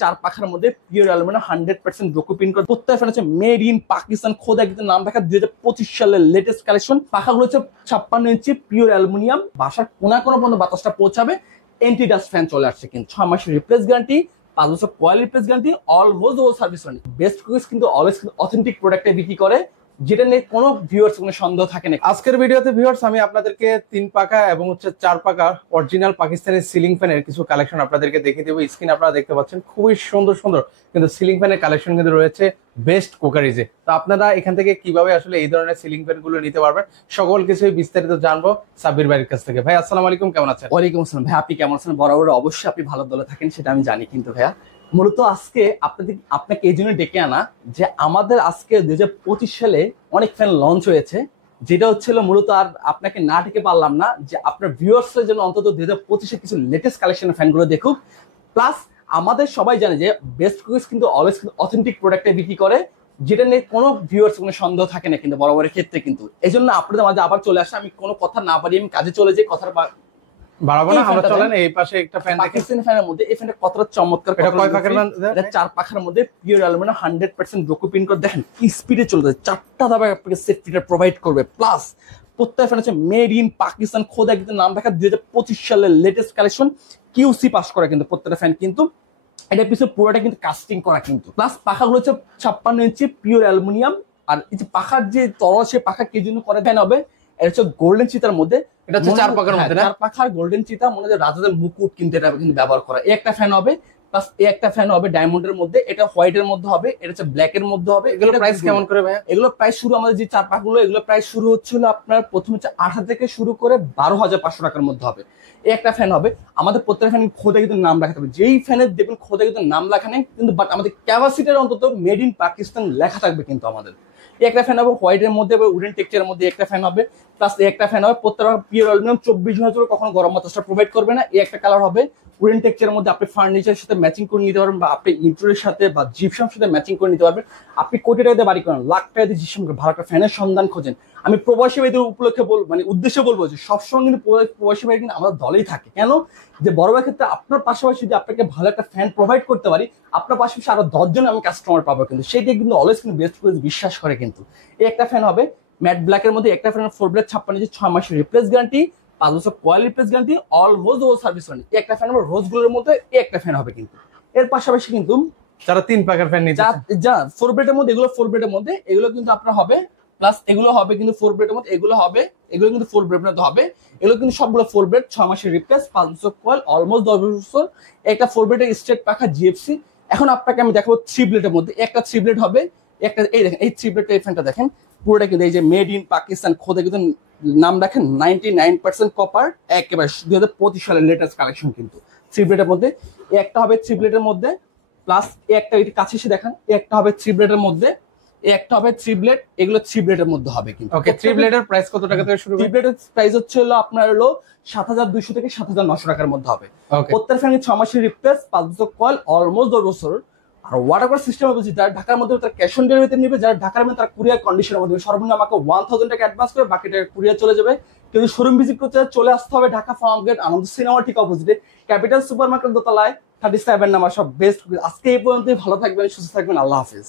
চার পাখার মধ্যে পিওর অ্যালুমিনিয়াম 100% ডোকো প্রিন্ট করে। প্রত্যেক ফ্যান হচ্ছে মেড ইন পাকিস্তান, খোদা কিন্তু নাম রাখা 2025 সালের লেটেস্ট কালেকশন। পাখাগুলো হচ্ছে 56 ইঞ্চি পিওর অ্যালুমিনিয়াম, বাসার কোনা কোনো পর্যন্ত বাতাসটা পৌঁছাবে। এন্টি ডাস্ট ফ্যান চলে আসছে কিন্তু 6 মাসের রিপ্লেস গ্যারান্টি, 5 বছর কয়েল রিপ্লেস গ্যারান্টি, অলমোস্ট ও সার্ভিস ওয়ারেন্টি। বেস্ট কুইজ কিন্তু অলওয়েজ অথেন্টিক প্রোডাক্টে বিক্রি করে, যেটা নিয়ে কোনো ভিউয়ার্স কোনো সন্দেহ থাকে না। আজকের ভিডিওতে ভিউয়ার্স আমি আপনাদেরকে 3 পাকা এবং 4 পাকা অরিজিনাল পাকিস্তানি সিলিং ফ্যানের কিছু কালেকশন আপনাদেরকে দেখিয়ে দেবো। স্ক্রিন আপনারা দেখতে পাচ্ছেন খুবই সুন্দর সুন্দর কিন্তু সিলিং ফ্যানের কালেকশন কিন্তু রয়েছে বেস্ট কুকারিজে। তো আপনারা এখান থেকে কিভাবে আসলে এই ধরনের সিলিং ফ্যান গুলো নিতে পারবেন সকল কিছুই বিস্তারিত জানবো সাব্বির ভাইয়ের কাছ থেকে। ভাই আসসালামু আলাইকুম, কেমন আছেন? ওয়ালাইকুম আসসালাম ভাই, আপনি কেমন আছেন? বরাবর অবশ্যই আপনি ভালো দলে থাকেন, সেটা আমি জানি। কিন্তু ভাইয়া মূলত আজকে আপনাকে এই জন্য ডেকে আনা যে আমাদের আজকে 2025 সালে অনেক ফ্যান লঞ্চ হয়েছে, যেটা হচ্ছিল মূলত আর আপনাকে না ডেকে পারলাম না যে আপনার ভিউয়ার্সের জন্য অন্তত 2025 কিছু লেটেস্ট কালেকশনের ফ্যানগুলো দেখুক। প্লাস আমাদের সবাই জানে যে বেস্ট কুইজ কিন্তু অলওয়েজ অথেন্টিক প্রোডাক্টে বিক্রি করে, যেটা নিয়ে কোনো ভিউয়ার্স কোনো সন্দেহ থাকে না কিন্তু বরাবরের ক্ষেত্রে। কিন্তু এই জন্য আপনাদের মাঝে আবার চলে আসে, আমি কোনো কথা না বাড়িয়ে আমি কাজে চলে যাই, কথার বাড়াবো না। আমরা চলেন এই পাশে একটা ফ্যান দেখেন। পাকিস্তানি ফ্যানের মধ্যে এই ফ্যানটা কতটা চমৎকার। এটা কয় পাখার ফ্যান? এটা 4 পাখার মধ্যে পিওর অ্যালুমিনিয়াম 100% ডোকো প্রিন্ট করে। দেখেন কি স্পিডে চলবে, 4টা দাবায় আপনাকে সেফটিটা প্রোভাইড করবে। প্লাস প্রত্যেক ফ্যান হচ্ছে মেড ইন পাকিস্তান, খোদা কিন্তু নাম রাখা 2025 সালের লেটেস্ট কালেকশন, কিউসি পাস করা কিন্তু প্রত্যেকটা ফ্যান। কিন্তু এটা পিছনে পুরোটা কিন্তু কাস্টিং করা কিন্তু। প্লাস পাখাগুলো হচ্ছে 56 ইঞ্চি পিওর অ্যালুমিনিয়াম। আর এই যে পাখার যে তরল, সে পাখা কি জন্য করে ফ্যান হবে, এটা হচ্ছে গোল্ডেন চিতার মধ্যে। এটা হচ্ছে 4 পাখার মধ্যে, 4 পাখার গোল্ডেন চিতা, মনে হয় রাজাদের মুকুট কিন্তু এটা কিন্তু ব্যবহার করা। এই একটা ফ্যান হবে, প্লাস এই একটা ফ্যান হবে ডায়মন্ডের মধ্যে, এটা হোয়াইটের মধ্যে হবে, এটা হচ্ছে ব্ল্যাক এর মধ্যে হবে। এগুলো প্রাইস কেমন করে ভাই? এগুলো প্রাইস শুরু আমাদের যে 4 পাখাগুলো, এগুলো প্রাইস শুরু হচ্ছিল আপনার প্রথম হচ্ছে 8,000 থেকে শুরু করে 12,500 টাকার মধ্যে হবে। এই একটা ফ্যান হবে। আমাদের প্রত্যেক ফ্যান খোদা কিন্তু নাম রাখতে হবে, যেই ফ্যানের দেখবেন খোদা কিন্তু নাম লেখা নেই কিন্তু, বাট আমাদের ক্যাপাসিটির অন্তত মেড ইন পাকিস্তান লেখা থাকবে কিন্তু আমাদের। একটা ফ্যান হবে হোয়াইটের মধ্যে, উডেন টেক্সচারের মধ্যে একটা ফ্যান হবে। প্লাস একটা ফ্যান হবে প্রত্যেকটা পিওর অ্যালুমিনিয়াম, 24 ঘন্টা কখনো গরম বাতাসটা প্রোভাইড করবে না। এই একটা কালার হবে উডেন টেক্সচারের মধ্যে, আপনি ফার্নিচারের সাথে ম্যাচিং করে নিতে পারবেন, বা আপনি ইন্টেরিয়রের সাথে বা জিপসামের সাথে ম্যাচিং করে নিতে পারবেন। আপনি কোটি টাকা দিয়ে বাড়ি করেন, লাখ টাকা দিয়ে জিপসাম ভালো একটা ফ্যানের সন্ধান খোঁজেন, আমি প্রবাসী ভাইদের উপলক্ষে মানে উদ্দেশ্যে বলবো যে সবসময় কিন্তু প্রবাসী ভাই কিন্তু আমাদের দলেই থাকে। কেন যে বড় ভাইয়ের ক্ষেত্রে আপনার পাশাপাশি যদি আপনাকে ভালো একটা ফ্যান প্রোভাইড করতে পারি, আপনার পাশাপাশি আরো 10 জন আমি কাস্টমার পাবো কিন্তু, সেটা কিন্তু অলওয়েজ কিন্তু বেস্ট করে বিশ্বাস করে কিন্তু। এই একটা ফ্যান হবে ম্যাট ব্ল্যাকের মধ্যে, একটা ফ্যান 4 ব্লেড 56 ইঞ্চি, 6 মাসের রিপ্লেস গ্যারান্টি, 5 বছর কয়েল রিপ্লেস গ্যারান্টি, অলমোস্ট ও সার্ভিস ওয়ারেন্টি। একটা ফ্যান হবে রোজ গুলোর মধ্যে, একটা ফ্যান হবে কিন্তু। এর পাশাপাশি কিন্তু যারা 3 পাকার ফ্যান নিতে যা 4 ব্লেডের মধ্যে, এগুলো 4 ব্লেডের মধ্যে, এগুলো কিন্তু আপনার হবে। প্লাস এগুলো হবে কিন্তু 4 ব্লেডের মধ্যে, এগুলো হবে, এগুলো কিন্তু 4 ব্লেডের মধ্যে হবে। এগুলো কিন্তু সবগুলো 4 ব্লেড, 6 মাসের রিপ্লেস, 5 বছর কয়েল, অলমোস্ট 10 বছর। একটা 4 ব্লেডের স্ট্রেট পাখা জিএফসি। এখন আপনাকে আমি দেখাবো 3 ব্লেডের মধ্যে। একটা 3 ব্লেড হবে, একটা এই দেখেন, এই 3 ব্লেডের এই ফ্যানটা দেখেন পুরোটা কিন্তু এই যে মেড ইন পাকিস্তান, খোদা কিন্তু নাম রাখেন 99% কপার, একেবারে 2025 সালের লেটেস্ট কালেকশন কিন্তু 3 ব্লেডের মধ্যে। একটা হবে 3 ব্লেডের মধ্যে, প্লাস একটা এটি কাছে এসে দেখান, একটা হবে 3 ব্লেডের মধ্যে, একটা হবে 3 ব্লেড। এগুলো 3 ব্লেডের মধ্যে হবে কিন্তু। ওকে, 3 ব্লেডের প্রাইস কত টাকা থেকে শুরু? 3 ব্লেডের প্রাইস হচ্ছে হলো আপনার হলো 7,200 থেকে 7,900 টাকার মধ্যে হবে। প্রত্যেক ফ্যানের 6 মাসের রিপ্লেস, 5 বছর কয়েল, অলমোস্ট 10 বছর। আর ওয়াটার কভার সিস্টেম হবে, যারা ঢাকার মধ্যে তারা ক্যাশ অন ডেলিভারিতে নেবে, যারা ঢাকার মধ্যে তারা কুরিয়ার কন্ডিশনের মধ্যে সর্বনিম্ন আমাকে 1000 টাকা অ্যাডভান্স করে বাকিটা কুরিয়ার চলে যাবে। কেউ শোরুম ভিজিট করতে চলে আসতে হবে ঢাকা ফার্ম গেট, আনন্দ সিনেমা ঠিক অপোজিটে, ক্যাপিটাল সুপার মার্কেট দোতলায় 37 নাম্বার, সব বেস্ট। আজকে এই পর্যন্তই, ভালো থাকবেন, সুস্থ থাকবেন, আল্লাহ হাফিজ।